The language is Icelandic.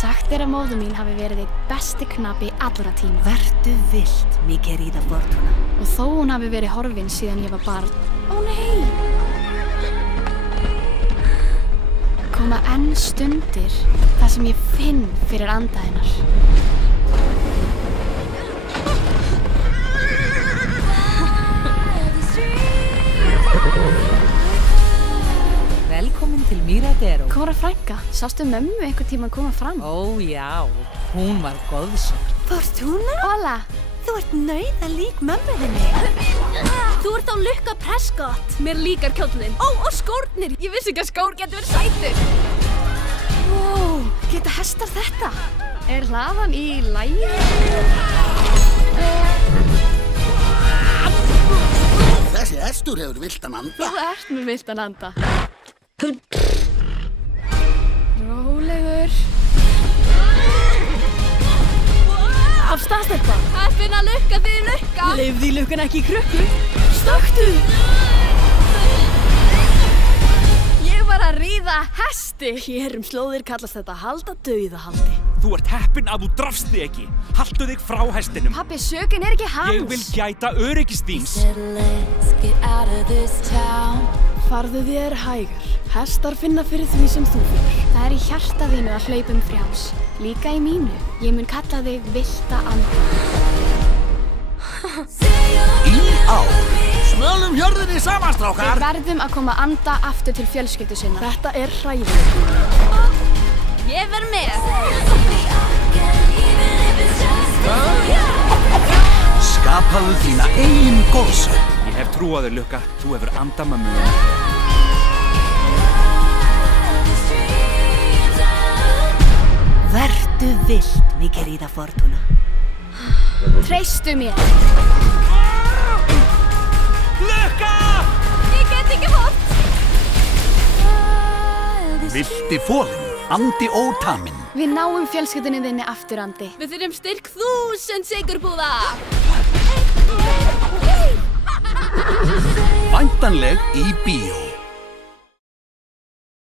Sagt að móður mín hafi verið einn besti knapi allra tíma. Vertu vilt, mi querida Fortuna. Og þó hún hafi verið horfin síðan ég var barn. Ó nei! Koma enn stundir þar sem ég finn fyrir anda hennar. Velkomin til Miradero. Cora frænka, sástu mömmu einhvern tímann koma fram? Ó já, hún var góðsögn. Fortuna? Hola! Þú ert nauða lík mömmu þinni. Þú ert á Lukka Prescott. Mér líkar kjóllinn. Ó, og skórnir. Ég vissi ekki að skór getur verið sætur. Wow, geta hestar þetta? Er hlaðan í lagi? Þessi hestur hefur villtan anda. Þú ert með villtan anda. Rólegur. Af staðstelpa. Heppin að lukka fyrir lukka. Leifði lukkan ekki í krukku. Stökktu. Ég var að ríða hesti. Hér slóðir kallast þetta halda dauðahaldi. Þú ert heppinn að þú drafst þig ekki. Haltu þig frá hestinum. Pabbi, sökin er ekki hans. Ég vil gæta öryggis þíns. Farðu þér hægar. Hestar finna fyrir því sem þú finnur. Það er í hjarta þínu að hlaupum frjáls. Líka í mínu. Ég mun kalla þig villta anda. Í ár. Smölum hjörðinni saman, strákar. Við verðum að koma anda aftur til fjölskyldu sinna. Þetta er hræðilegt. Ég verð með. Skapaðu þína eigin góðsögn. Ég hef trú á þér, Lukka. Þú hefur anda mömmu. Vertu vilt, mi querida Fortuna. Treystu mér. Lukka! Ég get ekki hótt. Vilti fólinn, andi ótaminn. Við náum fjölskyldunni þinni aftur, andi. Við þurfum styrk 1000 sykurbúða. Væntanleg í bíó.